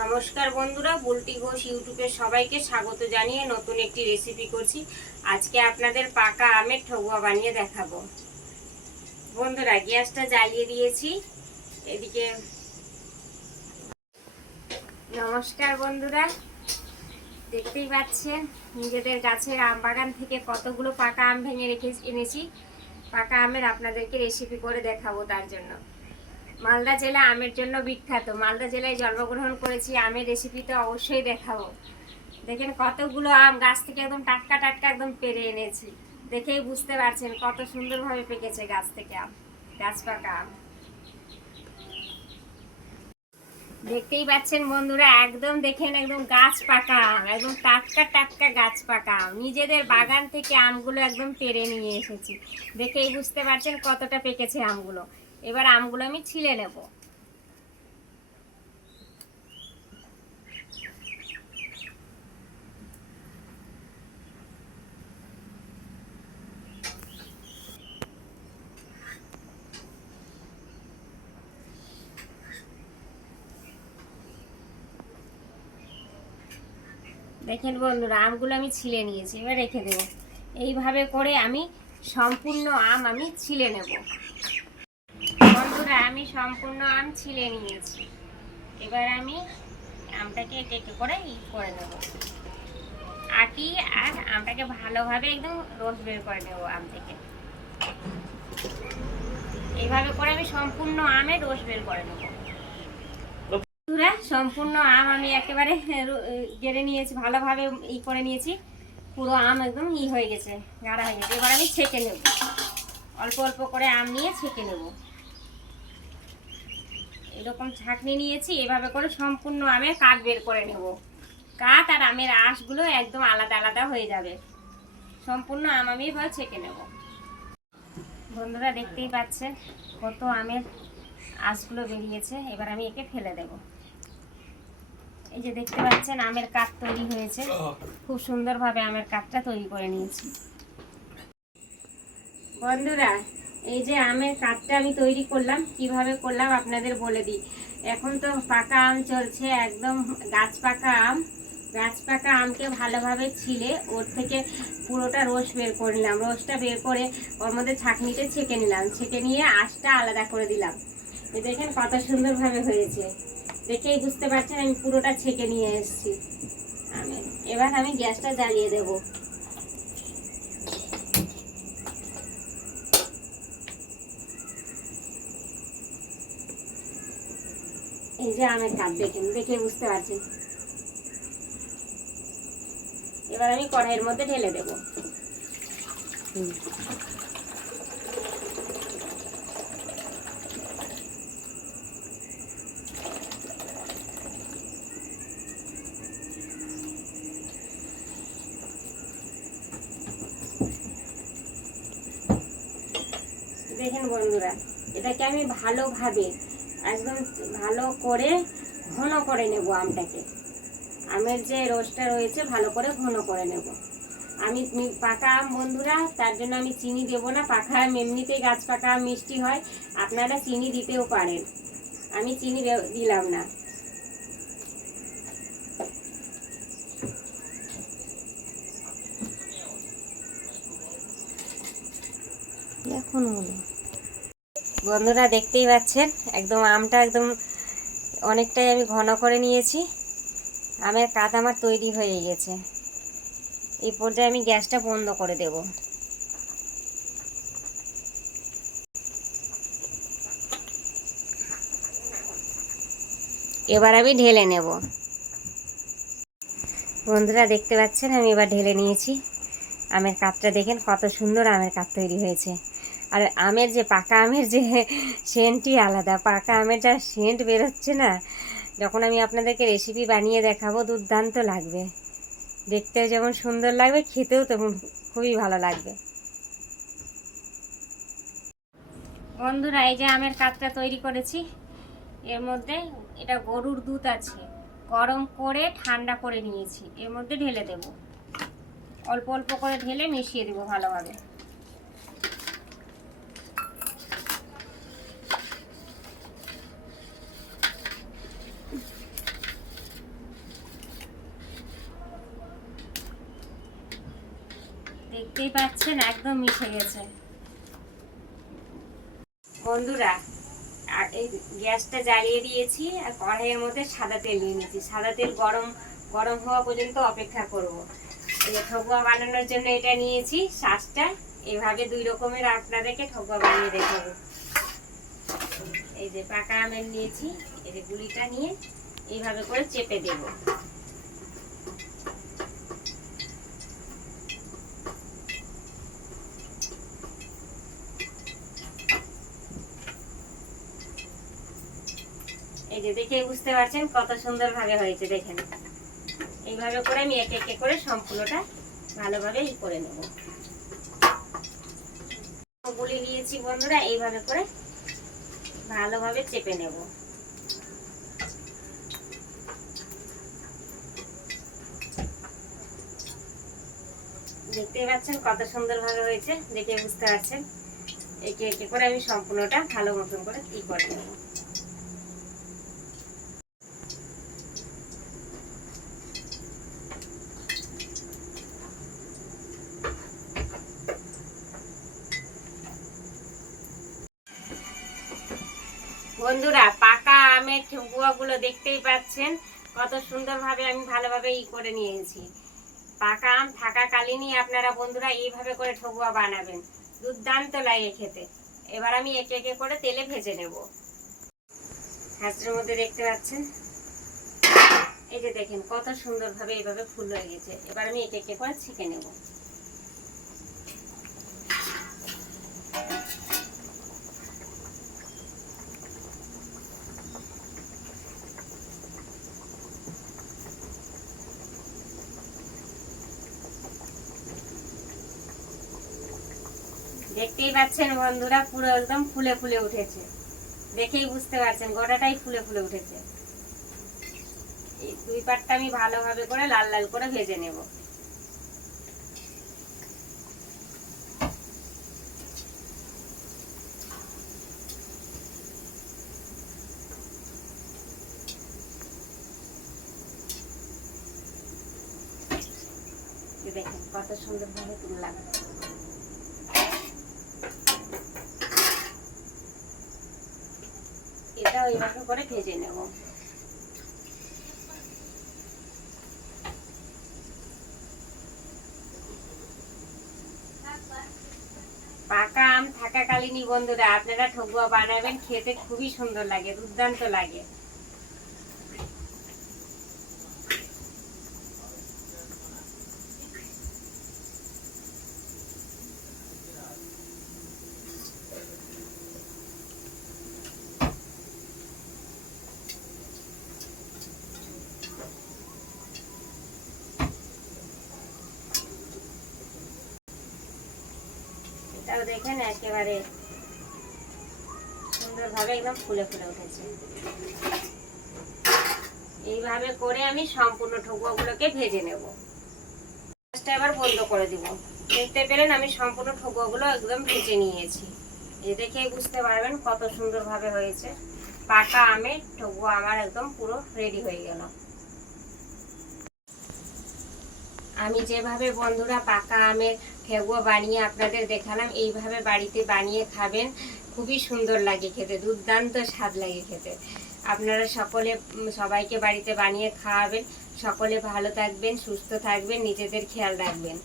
নমস্কার বন্ধুরা, বুলটি ঘোষ ইউটিউবে সবাইকে স্বাগত জানিয়ে নতুন একটি রেসিপি করছি। আজকে আপনাদের পাকা আমের ঠোঙা বানিয়ে দেখাবো। বন্ধুরা, গ্যাসটা জ্বালিয়ে দিয়েছি। এদিকে নমস্কার বন্ধুরা, দেখতেই পাচ্ছেন নিজেদের গাছের আম বাগান থেকে কতগুলো পাকা আম ভেঙে এনেছি। পাকা আমের আপনাদেরকে রেসিপি করে দেখাবো। তার জন্য মালদা জেলা আমের জন্য বিখ্যাত। মালদা জেলায় জন্মগ্রহণ করেছি, আমের রেসিপি তো অবশ্যই দেখাবো। দেখেন কতগুলো আম গাছ থেকে একদম টাটকা টাটকা একদম পেরে এনেছি। দেখেই বুঝতে পারছেন কত সুন্দরভাবে পেকেছে গাছ থেকে আম, গাছ পাকা আম। দেখতেই পাচ্ছেন বন্ধুরা, একদম দেখেন একদম গাছ পাকা আম, একদম টাটকা টাটকা গাছ পাকা আম। নিজেদের বাগান থেকে আমগুলো একদম পেরে নিয়ে এসেছি। দেখেই বুঝতে পারছেন কতটা পেকেছে আমগুলো। এবার আমগুলো আমি ছিলে নেব। দেখেন বন্ধুরা, আমগুলো আমি ছিলে নিয়েছি, এবার রেখে দেবো। এইভাবে করে আমি সম্পূর্ণ আম আমি ছিলে নেব। বন্ধুরা, আমি সম্পূর্ণ আম ছিলে নিয়েছি। এবার আমি আমটাকে একটু একটু করে করে নেব, আটি আর আমটাকে ভালোভাবে একদম রস বের করে নেব আম থেকে। এইভাবে করে আমি সম্পূর্ণ আমের রস বের করে নেব। বন্ধুরা, সম্পূর্ণ আম আমি একেবারে গেড়ে নিয়েছি, ভালোভাবে করে নিয়েছি। পুরো আম একদম হয়ে গেছে, গাঢ়া হয়ে গেছে। এবার আমি ছেঁকে নেব, অল্প অল্প করে আম নিয়ে ছেঁকে নেব। এরকম ছাঁকনি নিয়েছি, এভাবে করে সম্পূর্ণ আমের কাঠ বের করে নেব। কাঠ আর আমের আঁশগুলো একদম আলাদা আলাদা হয়ে যাবে। সম্পূর্ণ আম আমি এবার ছেঁকে নেব। বন্ধুরা, দেখতেই পাচ্ছেন কত আমের আঁশগুলো বেরিয়েছে। এবার আমি একে ফেলে দেব। এই যে দেখতে পাচ্ছেন আমের কাঠ তৈরি হয়েছে, খুব সুন্দরভাবে আমের কাঠটা তৈরি করে নিয়েছি। বন্ধুরা, এই যে আমের কাঠটা আমি তৈরি করলাম, কিভাবে করলাম আপনাদের বলে দিই। এখন তো পাকা আম চলছে, একদম গাছ পাকা আম। গাছ পাকা আমকে ভালোভাবে ছিলে ওর থেকে পুরোটা রস বের করে নিলাম। রসটা বের করে ওর মধ্যে ছাঁকনিতে ছেঁকে নিলাম, ছেঁকে নিয়ে আঁশটা আলাদা করে দিলাম। দেখেন কত সুন্দরভাবে হয়েছে, দেখেই বুঝতে পারছেন আমি পুরোটা ছেঁকে নিয়ে এসেছি আমের। এবার আমি গ্যাসটা জ্বালিয়ে দেবো। এই যে আমের কাঠ দেখেন, দেখে বুঝতে পারছেন। এবার আমি কড়াইয়ের মধ্যে ঢেলে দেব। দেখেন বন্ধুরা, এটাকে আমি ভালোভাবে একদম ভালো করে ঘন করে নেব আমটাকে। আমের যে রসটা রয়েছে ভালো করে ঘন করে নেব। আমি পাকা আম বন্ধুরা, তার জন্য আমি চিনি দেব না। পাকা আম এমনিতেই গাছ পাকা আম মিষ্টি হয়, আপনারা চিনি দিতেও পারেন। আমি চিনি দিলাম না। এখন হলো বন্ধুরা, দেখতেই পাচ্ছেন একদম আমটা একদম অনেকটাই আমি ঘন করে নিয়েছি। আমের কাঠ আমার তৈরি হয়ে গেছে। এই পর্যায়ে আমি গ্যাসটা বন্ধ করে দেব। এবার আমি ঢেলে নেব। বন্ধুরা, দেখতে পাচ্ছেন আমি এবার ঢেলে নিয়েছি। আমের কাঠটা দেখেন কত সুন্দর আমের কাঠ তৈরি হয়েছে। আর আমের যে পাকা আমের যে সেন্টই আলাদা। পাকা আমের যা সেন্ট বেরোচ্ছে না, যখন আমি আপনাদেরকে রেসিপি বানিয়ে দেখাবো দুর্দান্ত লাগবে। দেখতেও যেমন সুন্দর লাগবে, খেতেও তেমন খুবই ভালো লাগবে। বন্ধুরা, এই যে আমের কাঠটা তৈরি করেছি, এর মধ্যে এটা গরুর দুধ আছে, গরম করে ঠান্ডা করে নিয়েছি, এর মধ্যে ঢেলে দেব। অল্প অল্প করে ঢেলে মিশিয়ে দেবো ভালোভাবে। দেখতেই পাচ্ছেন একদম মিশে গেছে বন্ধুরা। আর এই গ্যাসটা জ্বালিয়ে দিয়েছি আর কড়াইয়ের মধ্যে সাদা তেল নিয়ে নিয়েছি। সাদা তেল গরম গরম হওয়া পর্যন্ত অপেক্ষা করব। এই যে ঠোকুয়া বানানোর জন্য এটা নিয়েছি শাঁসটা। এইভাবে দুই রকমের আপনাদেরকে ঠোকুয়া বানিয়ে দেখাবো। এই যে পাকা আমের নিয়েছি, এই যে গুলিটা নিয়ে এইভাবে করে চেপে দেব। এই যে দেখে বুঝতে পারছেন কত সুন্দর ভাবে হয়েছে, দেখেন। এইভাবে করে আমি এক এক করে সম্পূর্ণটা ভালোভাবে করে নেব। গুলি নিয়েছি বন্ধুরা, এইভাবে করে ভালোভাবে চেপে নেব। দেখতেই পাচ্ছেন কত সুন্দর ভাবে হয়েছে, দেখে বুঝতে পারছেন। একে একে করে আমি সম্পূর্ণটা ভালো মতন করে করে নেব। বন্ধুরা পাকা আমের ঠোকুয়াগুলো দেখতেই পাচ্ছেন কত সুন্দর ভাবে আমি ভালোভাবে করে নিয়েছি। পাকা আম থাকাকালীনই আপনারা বন্ধুরা এইভাবে করে ঠোকুয়া বানাবেন, দুর্দান্ত লাগে খেতে। এবার আমি একে একে করে তেলে ভেজে নেব। হাঁসের মধ্যে দেখতে পাচ্ছেন, এই যে দেখেন কত সুন্দর ভাবে এইভাবে ফুল হয়ে গেছে। এবার আমি একে একে করে ছেঁকে নেব। দেখতেই পাচ্ছেন বন্ধুরা পুরো একদম ফুলে ফুলে উঠেছে, দেখেই বুঝতে পারছেন গোটাটাই ফুলে ফুলে উঠেছে। এই দুই পাটটা আমি ভালোভাবে করে লাল লাল করে ভেজে নেব। দেখেন কত সুন্দর ভাবে তুললাম। এটা ওইভাবে করে ভেজে নেব। পাকা আম থাকাকালীনই বন্ধুরা আপনারা ঠোকুয়া বানাবেন, খেতে খুবই সুন্দর লাগে, দুর্দান্ত লাগে। এটাও দেখেন একেবারে সুন্দরভাবে একদম ফুলে ফুলে উঠেছে। এইভাবে করে আমি সম্পূর্ণ ঠোকুয়াগুলোকে ভেজে নেব। গ্যাসটা এবার বন্ধ করে দিব। দেখতে পেলেন আমি সম্পূর্ণ ঠোকুয়াগুলো একদম ভেজে নিয়েছি। এই দেখেই বুঝতে পারবেন কত সুন্দরভাবে হয়েছে। পাকা আমের ঠোকুয়া আমার একদম পুরো রেডি হয়ে গেল। আমি যেভাবে বন্ধুরা পাকা আমের ঠেকুয়া বানিয়ে আপনাদের দেখালাম, এইভাবে বাড়িতে বানিয়ে খাবেন, খুবই সুন্দর লাগে খেতে, দুর্দান্ত স্বাদ লাগে খেতে। আপনারা সবাইকে বাড়িতে বানিয়ে খাওয়াবেন। সকলে ভালো থাকবেন, সুস্থ থাকবেন, নিজেদের খেয়াল রাখবেন।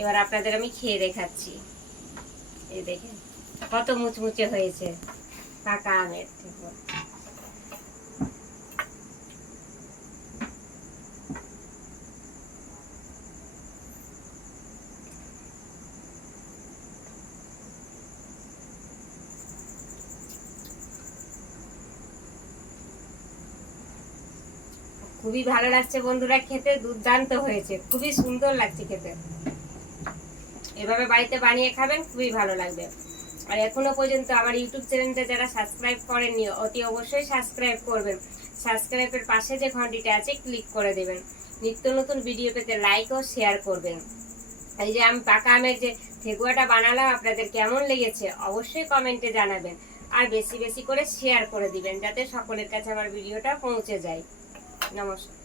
এবার আপনাদের আমি খেয়ে দেখাচ্ছি। এই দেখেন কত মুচমুচে হয়েছে পাকা আমের ঠেকুয়া। খুবই ভালো লাগছে বন্ধুরা খেতে, দুর্দান্ত হয়েছে, খুবই সুন্দর লাগছে খেতে। এভাবে বাড়িতে বানিয়ে খাবেন, খুবই ভালো লাগবে। আর এখনো পর্যন্ত আমার ইউটিউব চ্যানেলটা যারা সাবস্ক্রাইব করেননি অতি অবশ্যই সাবস্ক্রাইব করবেন। সাবস্ক্রাইবের পাশে যে ঘন্টিটা আছে ক্লিক করে দেবেন। নিত্য নতুন ভিডিও পেতে লাইক ও শেয়ার করবেন। এই যে আমি পাকা আমের যে ঠেকুয়াটা বানালাম আপনাদের কেমন লেগেছে অবশ্যই কমেন্টে জানাবেন। আর বেশি বেশি করে শেয়ার করে দিবেন যাতে সকলের কাছে আমার ভিডিওটা পৌঁছে যায়। নমস্কার।